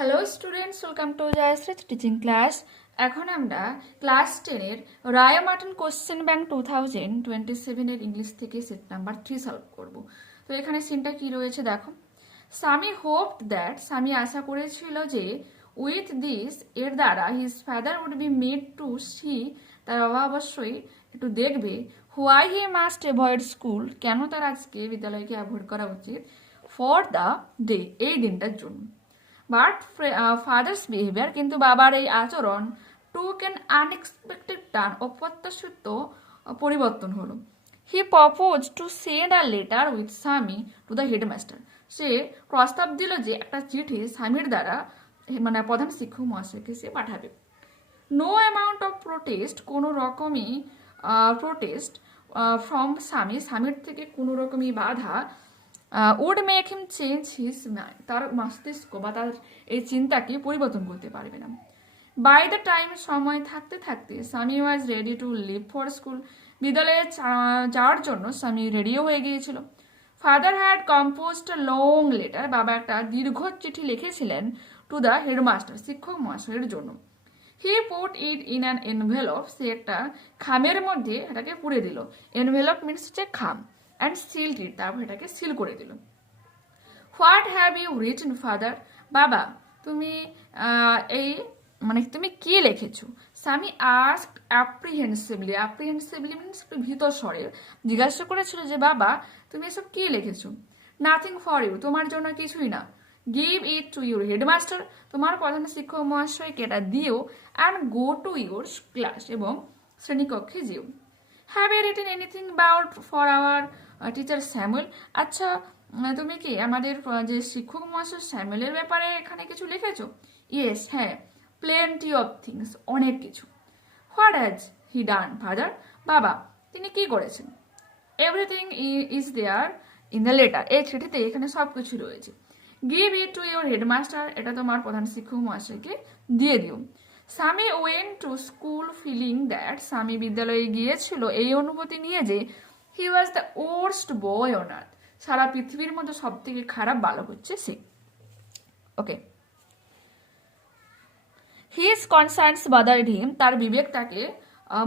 Hello students, welcome to Jayashree teaching class. এখন আমরা class 10 এর রায় মার্টিন কোশ্চেন ব্যাংক 2027 এর ইংলিশ থেকে সেট নাম্বার 3 সলভ করব। তো এখানে সিনটা কি রয়েছে দেখো। স্বামী আশা করেছিল যে উইথ দিস এর দ্বারা his father would be made to see, তার বাবা অবশ্যই একটু দেখবে why he must avoid school, কেন তার আজকে বিদ্যালয়কে অ্যাভয়েড করা উচিত, ফর দ্য ডে, এই দিনটার জন্য। বাট ফাদার্স বিহেভিয়ার, কিন্তু বাবার এই আচরণ টুক অ্যান আনএক্সপেক্টেড টার্ন, অপ্রত্যাশিত পরিবর্তন হলো। হি propose to send a letter with স্বামী টু দ্য হেডমাস্টার, সে প্রস্তাব দিল যে একটা চিঠি স্বামীর দ্বারা মানে প্রধান শিক্ষক মহাশয়কে সে পাঠাবে। নো অ্যামাউন্ট অফ প্রোটেস্ট, কোনো রকমই প্রোটেস্ট ফ্রম স্বামীর থেকে কোনো রকমই বাধা would make him change his mind, তার মস্তিষ্ক বা তার এই চিন্তাকে পরিবর্তন করতে পারবে না। বাই দ্য টাইম, সময় থাকতে থাকতে স্বামী was ready to leave for school, বিদ্যালয়ে যাওয়ার জন্য স্বামী রেডিও হয়ে গিয়েছিল। Father had composed long letter, বাবা একটা দীর্ঘ চিঠি লিখেছিলেন টু দ্য হেডমাস্টার, শিক্ষক মহাশয়ের জন্য। He put it in an envelope, সে একটা খামের মধ্যে এটাকে পুড়ে দিল। এনভেলপ মিনস হচ্ছে খাম। অ্যান্ড সিলড ইট, তারপর এটাকে সিল করে দিল। What have you written father, বাবা তুমি তুমি কি লিখেছো? স্বামী আস্কড অ্যাপ্রিহেন্সিভলি মিনস একটু ভীতর স্বরে জিজ্ঞাসা করেছিল যে বাবা তুমি এসব কি লিখেছো? নাথিং ফর ইউ, তোমার জন্য কিছুই না। Give it to your headmaster, তোমার প্রধান শিক্ষক মহাশয়কে এটা দিও। And go to your class, এবং শ্রেণীকক্ষে যেও। Have you written anything about for our teacher Samuel, আচ্ছা তুমি কি আমাদের যে শিক্ষক মহাশয় স্যামুয়েলের ব্যাপারে এখানে কিছু লিখেছো? ইয়েস, হ্যাঁ, প্লেন্টি অফ থিংস, অনেক কিছু। What has he done father, বাবা তিনি কি করেছেন? Everything is there in the letter, এই চিঠিতে এখানে সব কিছু রয়েছে। Give it to your headmaster, এটা তোমার প্রধান শিক্ষক মহাশয়কে দিয়ে দিও। Swami went to school feeling that, Swami বিদ্যালয়ে গিয়েছিল এই অনুভূতি নিয়ে যে he was the worst boy on earth, সারা পৃথিবীর মধ্যে সব থেকে খারাপ বালক হচ্ছে সে। ওকে, হিজ কনসার্নস বাদার্ড হিম, তার বিবেক তাকে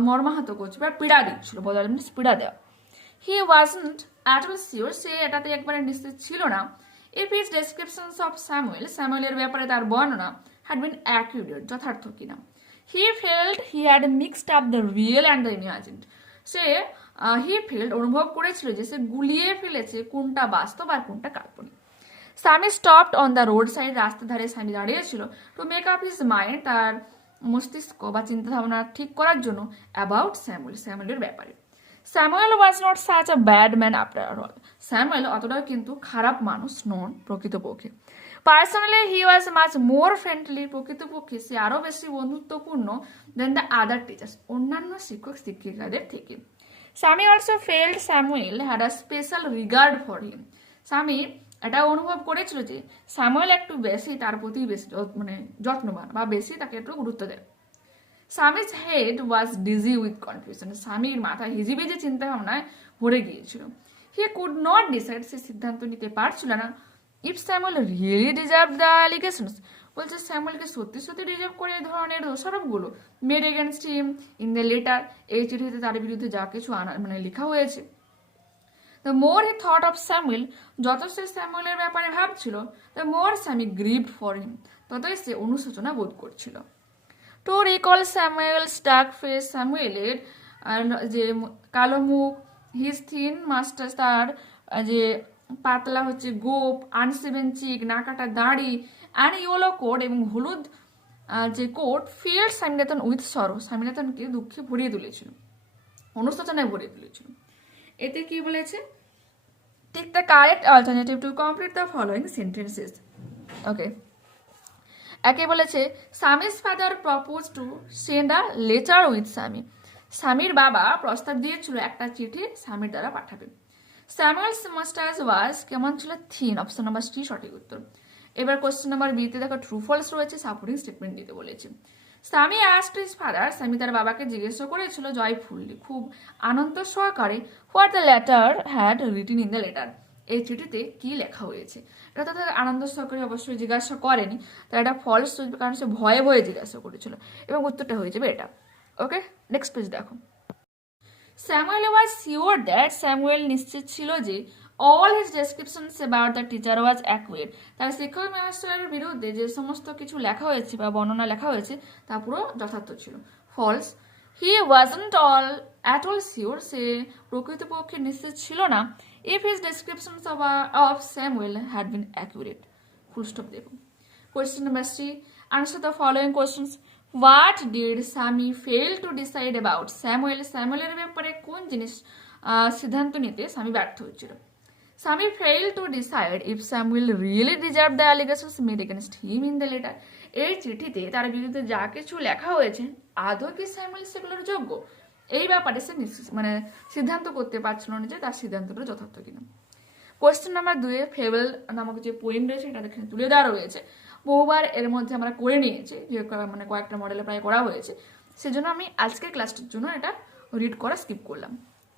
মর্মাহত করছে বা পীড়া দিচ্ছিল, বাদার্ড মিনস পীড়া দেওয়া। He wasn't at all sure, সে এটাতে একবারে নিশ্চিত ছিল না। ইফ হিজ ডেসক্রিপশনস অফ স্যামুয়েলের ব্যাপারে তার বর্ণনা হ্যাড বিন অ্যাকিউরেট, যথার্থ কিনা। He felt he had mixed up the real and the imagined, সে অনুভব করেছিল যে সে গুলিয়ে ফেলেছে কোনটা বাস্তব আর কোনটা কাল্পনিক। স্বামী stopped on the road side, রাস্তার ধারে স্বামী দাঁড়িয়েছিল to make up his mind, তার মস্তিষ্ক বা চিন্তা ভাবনা ঠিক করার জন্য অ্যাবাউট স্যামুয়েলের ব্যাপারে। Samuel was not such a bad man after all, Samuel অতটাও কিন্তু খারাপ মানুষ নন প্রকৃতপক্ষে। পার্সোনালি হি ওয়াজ মাচ মোর ফ্রেন্ডলি, প্রকৃতপক্ষে সে আরও বেশি বন্ধুত্বপূর্ণ দেন দ্য আদার টিচার্স, অন্যান্য শিক্ষক শিক্ষিকাদের থেকে। Swami also felt Samuel had a special regard for him, Swami এটা অনুভব করেছিল যে স্যামুয়েল একটু বেশি তার প্রতি বেশি যত্নবান বা বেশি তাকে একটু গুরুত্ব দেয়। Swami's head was dizzy with confusion, স্বামীর মাথা হিজিবিজি চিন্তা ভাবনায় ভরে গিয়েছিল। হি কুড নট ডিসাইড, সে সিদ্ধান্ত নিতে পারছিল না। If Samuel really deserve the allegations, বলছে স্যামুয়েলকে সত্যি সত্যি ডিজার্ভ করে এই ধরনের দোষারোপগুলো made against him in the letter, এই চিঠিতে তার বিরুদ্ধে যা কিছু লেখা হয়েছে। The more he thought of Samuel, যত সে স্যামুয়েলের ব্যাপারে ভাবছিল, দ্য মোর স্বামী গ্রিভড ফর হিম, ততই সে অনুশোচনা বোধ করছিল। To recall Samuel stuck face, স্যামুয়েলের যে কালো মুখ, হিজ থিন মাস্টার্স, তার যে পাতলা হচ্ছে গোপ, আনসেভেন চিক, না কাটা দাড়ি, অ্যান্ড ইয়েলো কোট, এবং হলুদ যে coat, field Swaminathan with sorrow, স্বামীনাথনকে দুঃখে ভরিয়ে তুলেছিল, অনুশোচনায় ভরিয়ে তুলেছিল। এতে কি বলেছে? Take the correct alternative to complete the following sentences. Okay, একে বলেছে Swami's father propose to send a letter with Swami, স্বামীর বাবা প্রস্তাব দিয়েছিল একটা চিঠি স্বামীর দ্বারা পাঠাবে। স্যামুয়েলস মাস্টার্স ওয়াজ, কেমন ছিল? থিন, অপশন নাম্বার সি সঠিক উত্তর। এবার কোশ্চেন নাম্বার বিতে দেখো ট্রু ফলস রয়েছে, সাপোর্টিং স্টেটমেন্ট দিতে বলেছে। স্বামী আস্কড হিজ ফাদার, স্বামী তার বাবাকে জিজ্ঞাসা করেছিল জয়ফুল্লি, খুব আনন্দ সহকারে, what the letter had written in the letter, এই চিঠিতে কি লেখা হয়েছে। এটা তো তাদের আনন্দ সহকারে অবশ্যই জিজ্ঞাসা করেনি, তাই এটা ফলস চলবে, কারণ সে ভয়ে ভয়ে জিজ্ঞাসা করেছিল, এবং উত্তরটা হয়ে যাবে এটা। ওকে, নেক্সট পেজ দেখো। Samuel was sure that, Samuel নিশ্চিত ছিল যে all his descriptions about the teacher was accurate, তার শিক্ষক মহাশয়ের বিরুদ্ধে যে সমস্ত কিছু লেখা হয়েছে বা বর্ণনা লেখা হয়েছে তা পুরো যথার্থ ছিল। False, he wasn't at all sure, সে প্রকৃতপক্ষে নিশ্চিত ছিল না if his descriptions of Samuel had been accurate. Full stop দেখুন। Question number 3, answer the following questions. What did Sammy fail to decide about Samuel, স্যামুয়েলের ব্যাপারে কোন জিনিস সিদ্ধান্ত নিতে স্যামি ব্যর্থ হচ্ছিল। Sammy fail to decide if Samuel really deserve the allegations made against him in the letter, এই চিঠিতে তার বিরুদ্ধে যা কিছু লেখা হয়েছে আদৌ কি স্যামুয়েল সেগুলোর যোগ্য, এই ব্যাপারে সে মানে সিদ্ধান্ত করতে পারছিল না যে তার সিদ্ধান্তটা যথার্থ কিনা। কোয়েশ্চেন নাম্বার 2, ফেবল নামক যে পোয়েম রয়েছে এটা এখানে তুলে দেওয়া রয়েছে, বহুবার এর মধ্যে আমরা করে নিয়েছি, যে মানে কয়েকটা মডেলে প্রায় করা হয়েছে, সেজন্য আমি আজকের ক্লাসটার জন্য এটা রিড করা স্কিপ করলাম।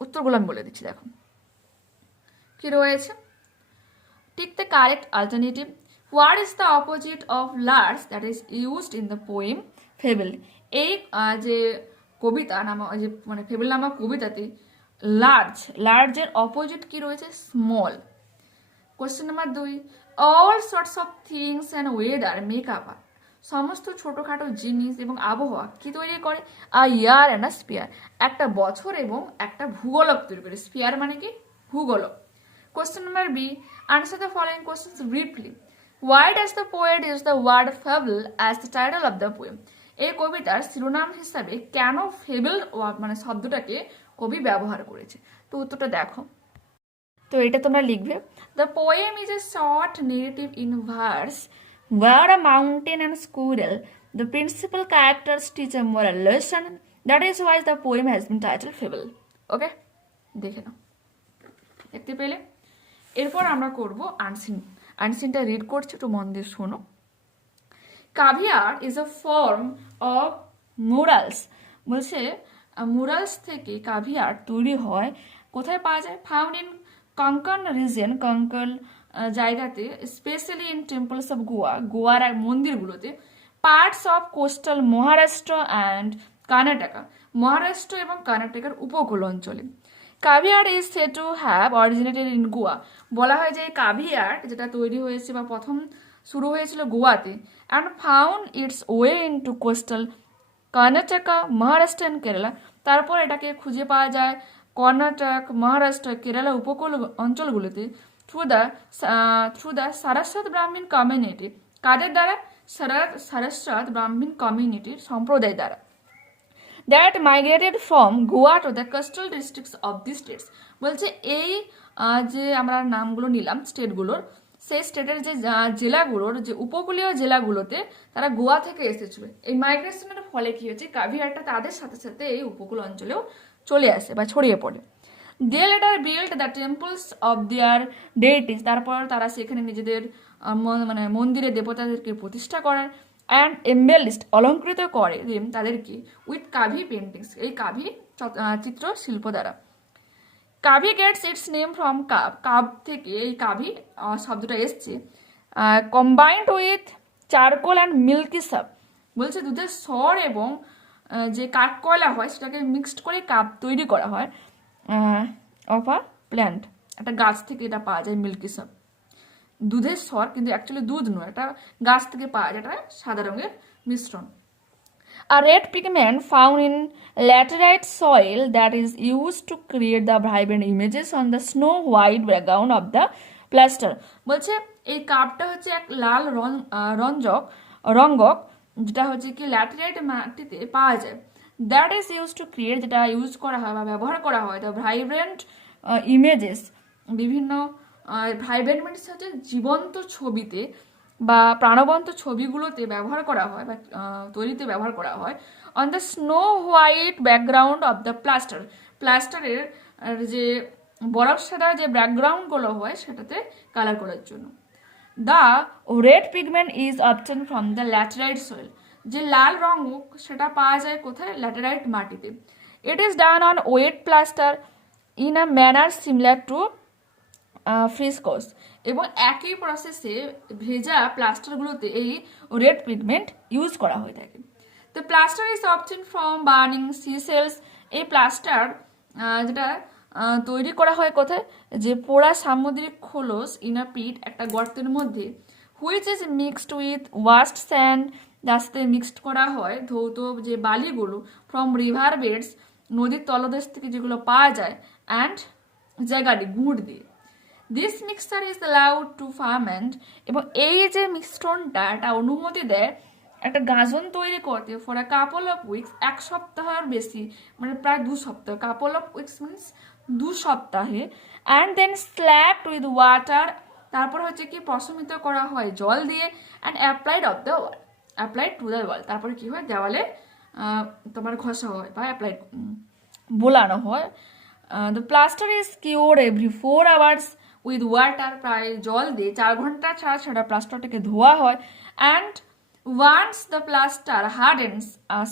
উত্তরগুলো আমি বলে দিচ্ছি, দেখো কি রয়েছে। Tick the correct alternative. What is the opposite of large that is used in the poem fable, এই যে কবিতা নামক যে মানে ফেবল নামক কবিতাতে লার্জের অপোজিট কি রয়েছে, small. Question number 2, all sorts of things and weather make up, সমস্ত ছোটোখাটো জিনিস এবং আবহাওয়া কি তৈরি করে, আ ইয়ার অ্যান্ড আ স্পিয়ার, একটা বছর এবং একটা ভূগোলক তৈরি করে। স্পিয়ার মানে কি, ভূগোলক। Question number B, answer the following questions briefly. Why does the poet use the word fable as the title of the poem, এই কবিতার শিরোনাম হিসাবে কেন ফেবল মানে শব্দটাকে কবি ব্যবহার করেছে। তো উত্তরটা দেখো। তো এটা তোমরা লিখবে, the poem is a short negative in verse where a mountain and squirrel, the principal characters, teach a moral lesson. That is why the poem has been titled Fable. Okay? দেখে নাও, দেখতে পেলে। এরপর আমরা করব আনসিন। আনসিনটা রিড করছি, একটু মন দিয়ে শোনো। Kaavi art is a form of murals, বলছে মোরালস থেকে কাভিয়ার তৈরি হয়, কোথায় পাওয়া যায়, found in Konkan region, Konkan জায়গাতে, স্পেশালি ইন টেম্পলস অফ গোয়ার মন্দিরগুলোতে, parts of coastal Maharashtra and Karnataka, Maharashtra এবং কর্ণাটকার উপকূল অঞ্চলে। Kaavi art is said to have originated in Goa, বলা হয় যে কাভিয়ার যেটা তৈরি হয়েছে বা প্রথম শুরু হয়েছিল গোয়াতে, and found its way into coastal Karnataka, Maharashtra and Kerala, তারপর এটাকে খুঁজে পাওয়া যায় কর্ণাটক, মহারাষ্ট্র, কেরালা উপকূল অঞ্চলগুলোতে, থ্রু দ্য সারস্বত ব্রাহ্মণ কমিউনিটি, কাদের দ্বারা, সারস্বত ব্রাহ্মণ কমিউনিটির সম্প্রদায় দ্বারা, that migrated from Goa to the coastal districts of the states, বলছে এই যে আমরা নামগুলো নিলাম স্টেটগুলোর, সেই স্টেটের যে জেলাগুলোর যে উপকূলীয় জেলাগুলোতে তারা গোয়া থেকে এসেছিল। এই মাইগ্রেশনের ফলে কি হচ্ছে, কাভিয়ারটা তাদের সাথে সাথে এই উপকূল অঞ্চলেও চলে আসে বা ছড়িয়ে পড়ে। They later build the temples of their deities, তারপর তারা সেখানে নিজেদের মানে মন্দিরে দেবতাদেরকে প্রতিষ্ঠা করার, অ্যান্ড এম্বেলিস্ট অলঙ্কৃত করে তাদেরকে উইথ কাভি পেন্টিংস, এই কাভি চিত্র শিল্প দ্বারা। Kavi gets its name from kav থেকে এই কাভি শব্দটা এসছে, combined with charcoal and milky sap, বলছে দুধের স্বর এবং যে কাঠকয়লা হয় সেটাকে মিক্সড করে কাপ তৈরি করা হয়, অফ আ প্ল্যান্ট, একটা গাছ থেকে এটা পাওয়া যায় মিল্কি সাপ, দুধের স্বর কিন্তু অ্যাকচুয়ালি দুধ নয়, এটা গাছ থেকে পাওয়া যায়, এটা সাদা রঙের মিশ্রণ। A red pigment found in laterite soil that is used to create the vibrant images on the snow white background of the plaster, বলছে এই কাপটা হচ্ছে এক লাল রঙ্গক যেটা হচ্ছে কি ল্যাটেরাইট মাটিতে পাওয়া যায়, that is use to create, যেটা ইউজ করা হয় বা ব্যবহার করা হয় দ্য ভাইব্রেন্ট ইমেজেস, বিভিন্ন ভাইব্রেন্ট মিনস হচ্ছে জীবন্ত ছবিতে বা প্রাণবন্ত ছবিগুলোতে ব্যবহার করা হয় বা তৈরিতে ব্যবহার করা হয়, on the snow white background of the প্লাস্টারের যে বরফ সাদা যে ব্যাকগ্রাউন্ডগুলো হয় সেটাতে কালার করার জন্য। The red pigment is obtain from the laterite soil, যে লাল রঙ সেটা পাওয়া যায় কোথায়, ল্যাটেরাইট মাটিতে। It is done on wet plaster in a manner similar to frescoes, এবং একই প্রসেসে ভেজা প্লাস্টারগুলোতে এই রেড পিগমেন্ট ইউজ করা হয়ে থাকে। The plaster is obtain from burning sea shells. এই প্লাস্টার যেটা তৈরি করা হয় কোথায়, যে পোড়া সামুদ্রিক খোলস ইন আ পিট, একটা গর্তের মধ্যে, which is mixed with waste sand, যার সাথে মিক্সড করা হয় ধৌত যে বালিগুলো, ফ্রম রিভার বেডস, নদীর তলদেশ থেকে যেগুলো পাওয়া যায়, অ্যান্ড জায়গাটি গুঁড় দিয়ে। This mixture is allowed to ferment, এবং এই যে মিশ্রণটা এটা অনুমতি দেয় একটা গাজন তৈরি করতে for a couple of weeks, এক সপ্তাহের বেশি, মানে প্রায় 2 সপ্তাহ, কাপল অফ উইকস মিনস 2 সপ্তাহে, and then slapped with water, তারপর হচ্ছে কি প্রশমিত করা হয় জল দিয়ে, and applied to the wall, তারপরে কি হয় দেওয়ালে তোমার ঘষা হয় বা অ্যাপ্লাইড বোলানো হয়। The plaster is cure every 4 hours with water, প্রায় জল দিয়ে 4 ঘন্টা ছাড়া ছাড়া প্লাস্টারটাকে ধোয়া হয়। And once the plaster hardens,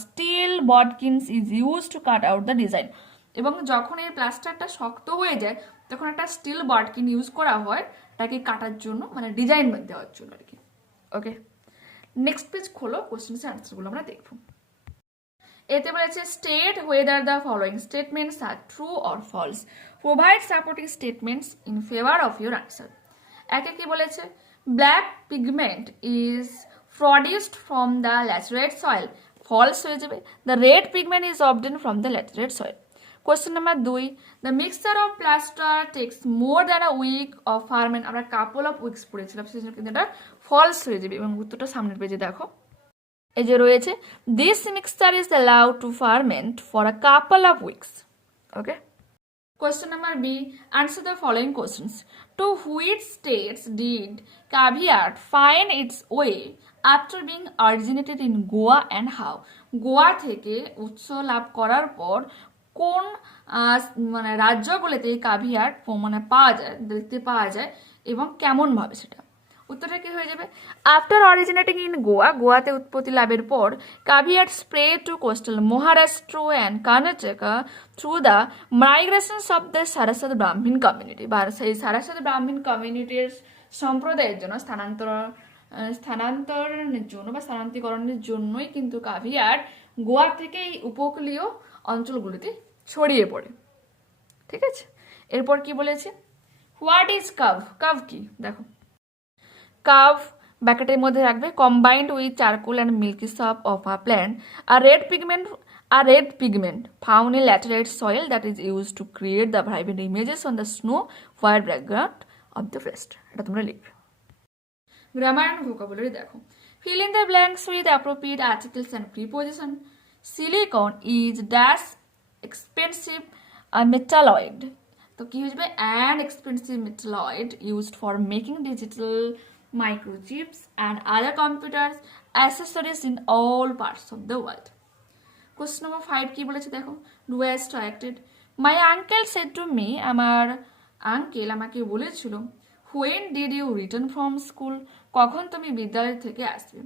steel bodkins is use to cut out the design, এবং যখন এই প্লাস্টারটা শক্ত হয়ে যায় তখন একটা স্টিল বডকিন ইউজ করা হয় এটাকে কাটার জন্য, মানে ডিজাইন দেওয়ার জন্য আর কি। ওকে, নেক্সট পেজ খোলো, কোশ্চেন্স অ্যান্সারগুলো আমরা দেখবো। এতে বলেছে state whether the following statements are true or false, provide supporting statements in favor of your answer। একে কি বলেছে, black pigment is produced from the laterite soil, false হয়ে যাবে। the red pigment is obtained from the laterite soil। Question number 2, the mixture of plaster takes more than a week of ferment, আমরা couple of weeks পড়েছিলাম, সেজন্য কিন্তু এটা false হয়ে যাবে, এবং উত্তরটা সামনের পেজে দেখো, এই যে রয়েছে, this mixture is allowed to ferment for a couple of weeks। Okay, question number B, answer the following questions। To which states did caviar find its way after being originated in Goa and how? Goa থেকে উৎস লাভ করার পর কোন মানে রাজ্যগুলোতে এই caviar মানে পাওয়া যায়, দেখতে পাওয়া যায়, এবং কেমন ভাবে সেটা। উত্তরটা কি হয়ে যাবে, আফটার অরিজিনেটিং ইন গোয়া, গোয়াতে উৎপত্তি লাভের পর, Kaavi art spread to coastal Maharashtra and Karnataka through the migrations of the Saraswat Brahmin community, বা সেই সারাস্বত ব্রাহ্মণ কমিউনিটির সম্প্রদায়ের জন্য স্থানান্তরণের জন্য বা স্থানান্তরিকরণের জন্যই কিন্তু কাভিয়ার গোয়া থেকে এই উপকূলীয় অঞ্চলগুলিতে ছড়িয়ে পড়ে। ঠিক আছে, এরপর কি বলেছে, হোয়াট ইজ কাভ, কাভ কি দেখো, কাভ ব্যাকেটের মধ্যে রাখবে, combined with charcoal and milky sap of a plant, আর red pigment found in laterite soil that is used to create the vibrant images on the snow white background of the forest। এটা তোমরা লিখবে। Grammar and vocabulary দেখো, fill in the blanks with appropriate articles and preposition। silicon is dash expensive metalloid, তো কি হয়ে যাবে, an expensive metalloid used for making digital microchips and other computers accessories in all parts of the world। Question number 5 কি বলেছে দেখো, do as directed। my uncle said to me, আমার uncle আমাকে বলেছিল, when did you return from school, কখন তুমি বিদ্যালয় থেকে আসবে।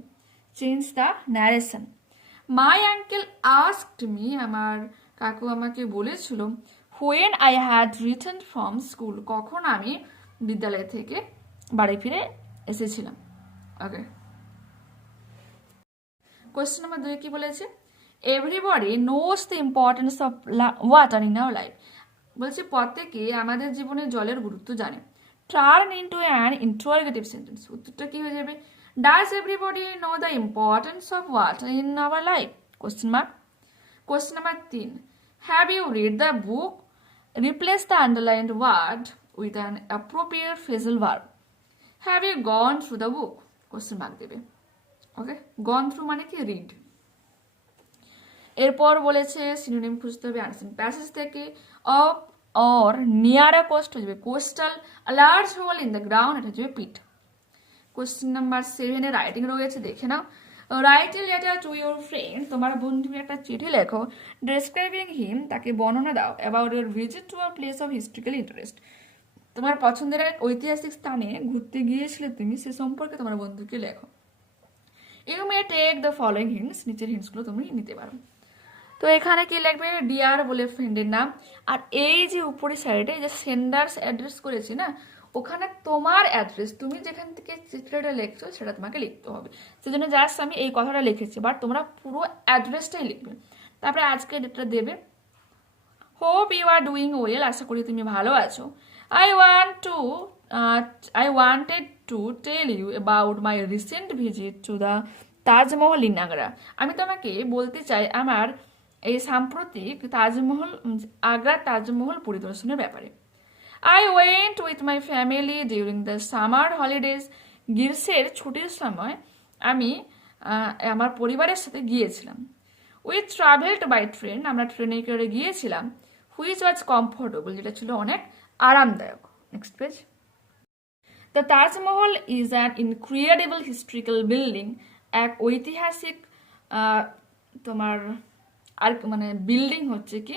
change the narration। my uncle asked me, আমার কাকু আমাকে বলেছিল, when I had returned from school, কখন আমি বিদ্যালয় থেকে বাড়ি ফিরে এসেছিলাম। ওকে, কোয়েশ্চেন নাম্বার 2 কি বলেছে, everybody knows the importance of water in our life, বলছে প্রত্যেকে আমাদের জীবনে জলের গুরুত্ব জানে। Turn into an interrogative sentence, উত্তরটা কি হয়ে যাবে, does everybody know the importance of water in our life, question mark. Question number 3, have you read the book, replace the underlined word with an appropriate phrasal verb. Have you gone through the book, question mark দেবে। Okay, gone through মানে কি, read. এরপর বলেছে synonym খুঁজতে হবে answer passage থেকে, off or near a coast হয়ে যাবে coastal, large hole in the ground, এটা হচ্ছে পিট। কোশ্চেন নাম্বার 7 এ রাইটিং রয়েছে, দেখে নাও, write a letter to your friend, তোমার বন্ধুকে একটা চিঠি লেখো, ডেসক্রাইবিং হিম, তাকে বর্ণনা দাও, about your visit to a place of historical interest, তোমার পছন্দের এক ঐতিহাসিক স্থানে ঘুরতে গিয়েছিলে তুমি, সে সম্পর্কে তোমার বন্ধুকে লেখো। You may take the following hints, নিচের হিন্টসগুলো তুমি নিতে পারো। তো এখানে কি লিখবে, ডিয়ার বলে ফ্রেন্ডের নাম, আর এই যে উপরের সাইডে যে সেন্ডার্স অ্যাড্রেস করেছি না, ওখানে তোমার অ্যাড্রেস, তুমি যেখান থেকে চিঠিটা লিখছো সেটা তোমাকে লিখতে হবে। সেজন্য জাস্ট আমি এই কথাটা লিখেছি, বাট তোমরা পুরো অ্যাড্রেসটাই লিখবে। তারপরে আজকে ডেটটা দেবে। Hope you are doing well, আশা করি তুমি ভালো আছো। I wanted to tell you about my recent visit to the Taj Mahal in Agra. আমি তোমাকে বলতে চাই আমার এই সাম্প্রতিক আগ্রার তাজমহল পরিদর্শনের ব্যাপারে। I went with my family during the summer holidays. গ্রীষ্মের ছুটির সময় আমি আমার পরিবারের সাথে গিয়েছিলাম। We traveled by train, আমরা ট্রেনে করে গিয়েছিলাম। Which was comfortable, যেটা ছিল অনেক আরামদায়ক। Next page. The Taj Mahal is an incredible historical building, এক ঐতিহাসিক তোমার আর মানে বিল্ডিং হচ্ছে কি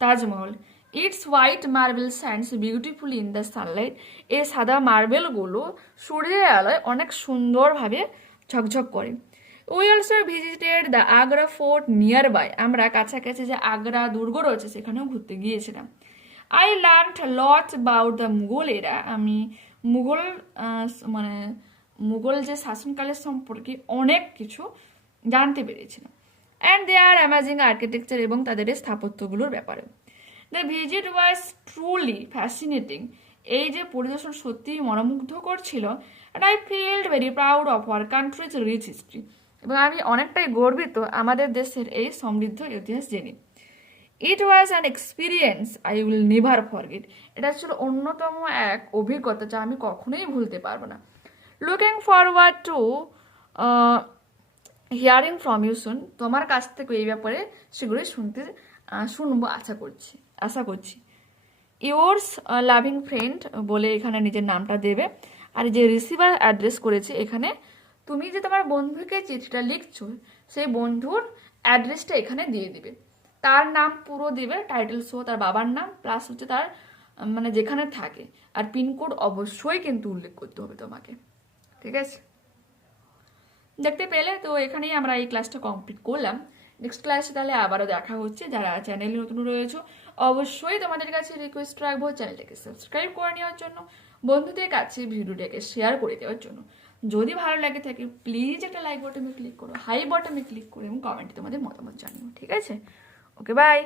Taj Mahal. It's white marble shines beautifully in the sunlight, এই সাদা মার্বেলগুলো সূর্যের আলোয় অনেক সুন্দরভাবে ঝকঝক করে। We also visited the Agra fort nearby, আমরা কাছাকাছি যে আগ্রা দুর্গ রয়েছে সেখানেও ঘুরতে গিয়েছিলাম। I learned lot about the Mughal era, আমি মুঘল যে শাসনকালের সম্পর্কে অনেক কিছু জানতে পেরেছিলাম। And they are amazing architecture, এবং তাদের স্থাপত্যগুলোর ব্যাপারে। The visit was truly fascinating, এই যে পরিদর্শন সত্যিই মনোমুগ্ধকর ছিল। And I felt very proud of our country's rich history, এবং আমি অনেকটাই গর্বিত আমাদের দেশের এই সমৃদ্ধ ইতিহাস জেনে। It was an experience I will never forget, এটা ছিল অন্যতম এক অভিজ্ঞতা যা আমি কখনোই ভুলতে পারবো না। Looking forward to hearing from you soon, তোমার কাছ থেকে এই ব্যাপারে শীঘ্রই শুনবো আশা করছি। ইয়োর্স লাভিং ফ্রেন্ড বলে এখানে নিজের নামটা দেবে, আর যে রিসিভার অ্যাড্রেস করেছে এখানে তুমি যে তোমার বন্ধুকে চিঠিটা লিখছো সেই বন্ধুর অ্যাড্রেসটা এখানে দিয়ে দিবে, তার নাম পুরো দিবে, টাইটেল সহ তার বাবার নাম প্লাস হচ্ছে তার মানে যেখানে থাকে, আর পিনকোড অবশ্যই কিন্তু উল্লেখ করতে হবে তোমাকে। ঠিক আছে, দেখতে পেলে তো এখানেই আমরা এই ক্লাসটা কমপ্লিট করলাম। নেক্সট ক্লাসে তাহলে আবারও দেখা হচ্ছে। যারা চ্যানেলে নতুন রয়েছে অবশ্যই তোমাদের কাছে রিকোয়েস্ট রাখবো চ্যানেলটাকে সাবস্ক্রাইব করে নেওয়ার জন্য, বন্ধুদের কাছে ভিডিওটাকে শেয়ার করে দেওয়ার জন্য। যদি ভালো লাগে থাকে প্লিজ একটা লাইক বাটনে ক্লিক করো, হাই বাটনে ক্লিক করো, এবং কমেন্টে তোমাদের মতামত জানিও। ঠিক আছে, ওকে বাই।